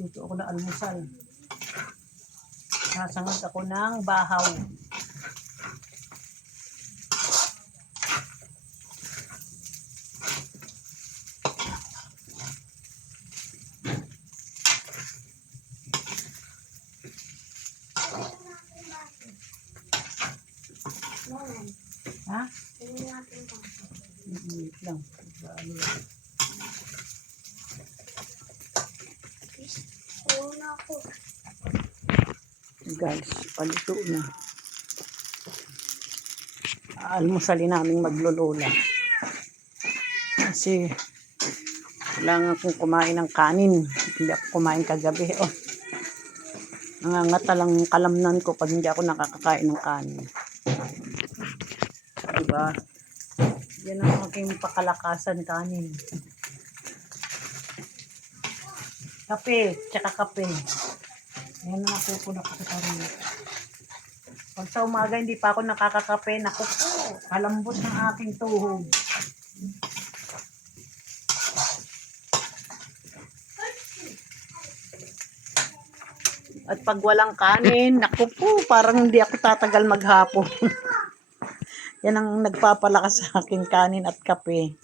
Dito ako na almusal. Nasangag ako ng bahaw. Ha? Wait lang. Guys, palito na. Almusalin namin maglolola. Kasi kailangan kong kumain ng kanin. Hindi ako kumain kagabi. Oh, nangangata lang kalamnan ko pag hindi ako nakakakain ng kanin. Diba? Yan ang aking pakalakasan, kanin. Kape, tsaka kape. Yan ang napupunak ko sa kanin. Pag sa umaga hindi pa ako nakakakape, naku po, kalambot ng aking tuhod. At pag walang kanin, naku po, parang hindi ako tatagal maghapon. Yan ang nagpapalakas sa akin, kanin at kape.